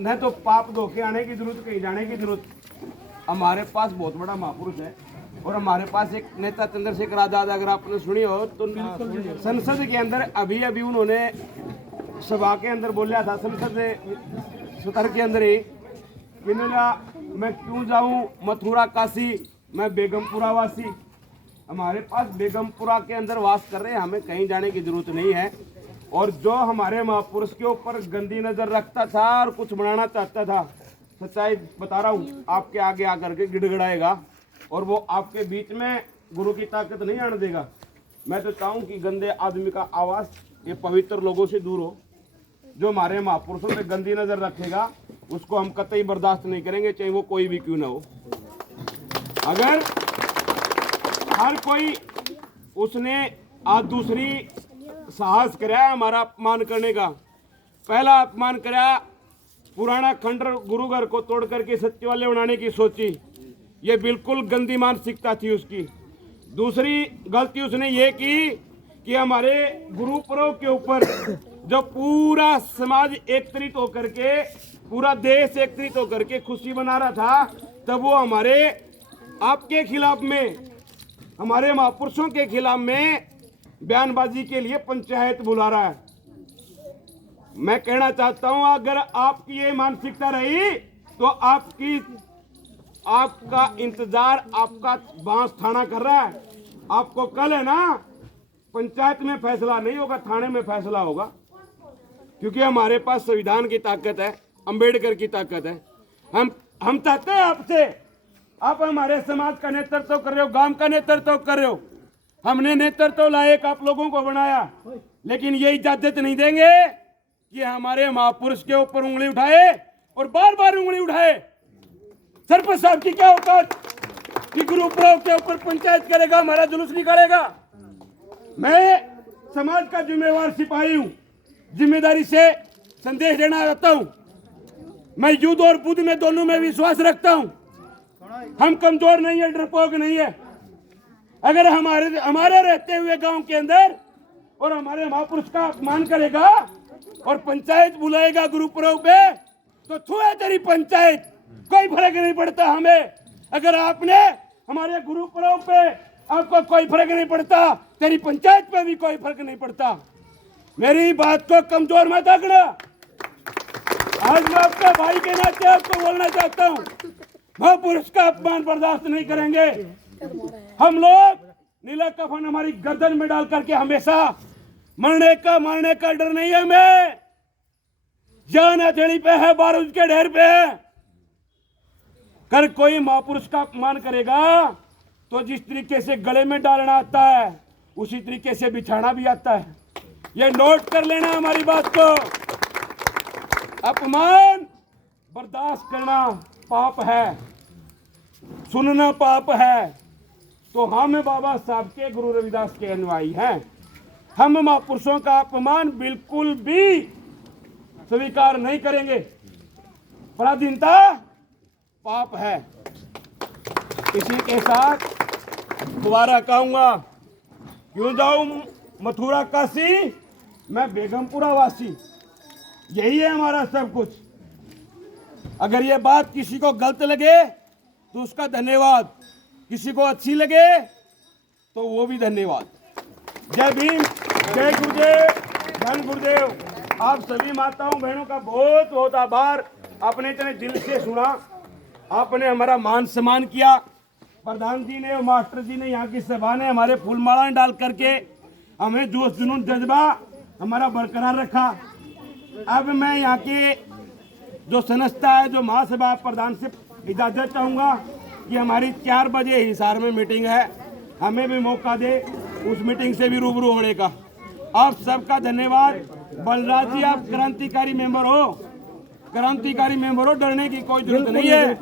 न तो पाप धोखे आने की जरूरत, कहीं जाने की जरूरत। हमारे पास बहुत बड़ा महापुरुष है और हमारे पास एक नेता चंद्रशेखर आजाद, अगर आपने सुनी हो तो संसद के अंदर अभी अभी उन्होंने सभा के अंदर बोला था, संसद सत्र के अंदर ही, मैं क्यों जाऊं मथुरा काशी, मैं बेगमपुरा वासी। हमारे पास बेगमपुरा के अंदर वास कर रहे हैं, हमें कहीं जाने की जरूरत नहीं है। और जो हमारे महापुरुष के ऊपर गंदी नजर रखता था और कुछ बनाना चाहता था, सच्चाई बता रहा हूँ, आपके आगे आकर के गिड़गिड़ाएगा और वो आपके बीच में गुरु की ताकत नहीं आने देगा। मैं तो चाहूँ कि गंदे आदमी का आवाज़ ये पवित्र लोगों से दूर हो। जो हमारे महापुरुषों पे गंदी नजर रखेगा उसको हम कतई बर्दाश्त नहीं करेंगे, चाहे वो कोई भी क्यों ना हो। अगर हर कोई उसने आज दूसरी साहस कराया हमारा अपमान करने का, पहला अपमान कराया पुराना खंडर गुरु घर को तोड़ करके सत्य वाले बनाने की सोची, ये बिल्कुल गंदी मानसिकता थी उसकी। दूसरी गलती उसने ये की कि हमारे गुरु पर्व के ऊपर जो पूरा समाज एकत्रित होकर के, पूरा देश एकत्रित होकर के खुशी मना रहा था, तब वो हमारे आपके खिलाफ में, हमारे महापुरुषों के खिलाफ में बयानबाजी के लिए पंचायत बुला रहा है। मैं कहना चाहता हूं, अगर आपकी ये मानसिकता रही तो आपका इंतजार आपका बांस थाना कर रहा है। आपको कल है ना, पंचायत में फैसला नहीं होगा, थाने में फैसला होगा, क्योंकि हमारे पास संविधान की ताकत है, अंबेडकर की ताकत है। हम चाहते हैं आपसे, आप हमारे समाज का नेतृत्व कर रहे हो, गांव का नेतृत्व कर रहे हो। हमने नेतृत्व लायक आप लोगों को बनाया, लेकिन ये इजाजत नहीं देंगे कि हमारे महापुरुष के ऊपर उंगली उठाए और बार बार उंगली उठाए। सरपंच साहब की क्या औकात कि गुरु पर्व के ऊपर पंचायत करेगा, हमारा जुलूस निकालेगा। मैं समाज का जिम्मेवार सिपाही हूँ, जिम्मेदारी से संदेश देना चाहता हूँ। मैं युद्ध और बुद्ध में दोनों में विश्वास रखता हूँ। हम कमजोर नहीं है, डरपोक नहीं है। अगर हमारे रहते हुए गांव के अंदर और हमारे महापुरुष का अपमान करेगा और पंचायत बुलाएगा गुरु पर्व पे, तो छुए तेरी पंचायत, कोई फर्क नहीं पड़ता हमें। अगर आपने हमारे गुरु पर्व पे आपको कोई फर्क नहीं पड़ता, तेरी पंचायत पे भी कोई फर्क नहीं पड़ता। मेरी बात को कमजोर मत आंकना। आज मैं आपका भाई के नाते आपको बोलना चाहता हूँ, महापुरुष का अपमान बर्दाश्त नहीं करेंगे। हम लोग नीला कफन हमारी गर्दन में डाल करके हमेशा मरने का डर नहीं है हमें। जान हथेली पे है, बारूद के ढेर पे है। कर कोई महापुरुष का अपमान करेगा तो जिस तरीके से गले में डालना आता है उसी तरीके से बिछाना भी आता है। ये नोट कर लेना हमारी बात को। अपमान बर्दाश्त करना पाप है, सुनना पाप है। तो हम बाबा साहब के, गुरु रविदास के अनुयायी हैं। हम महापुरुषों का अपमान बिल्कुल भी स्वीकार नहीं करेंगे। पराधीनता पाप है। इसी के साथ दोबारा कहूंगा, क्यों जाऊं मथुरा काशी, मैं बेगमपुरा वासी। यही है हमारा सब कुछ। अगर ये बात किसी को गलत लगे तो उसका धन्यवाद, किसी को अच्छी लगे तो वो भी धन्यवाद। जय भीम, जय गुरुदेव, धन गुरुदेव। आप सभी माताओं बहनों का बहुत बहुत आभार। आपने इतने दिल से सुना, आपने हमारा मान सम्मान किया। प्रधान जी ने और मास्टर जी ने, यहाँ की सभा ने हमारे फूलमालाएं डाल करके हमें जोश जुनून जज्बा हमारा बरकरार रखा। अब मैं यहाँ के जो संस्था है, जो महासभा प्रधान से इजाजत चाहूँगा कि हमारी 4 बजे हिसार में मीटिंग है, हमें भी मौका दे उस मीटिंग से भी रूबरू होने का। आप सबका धन्यवाद। बलराज जी, आप क्रांतिकारी मेंबर हो, डरने की कोई जरूरत नहीं है।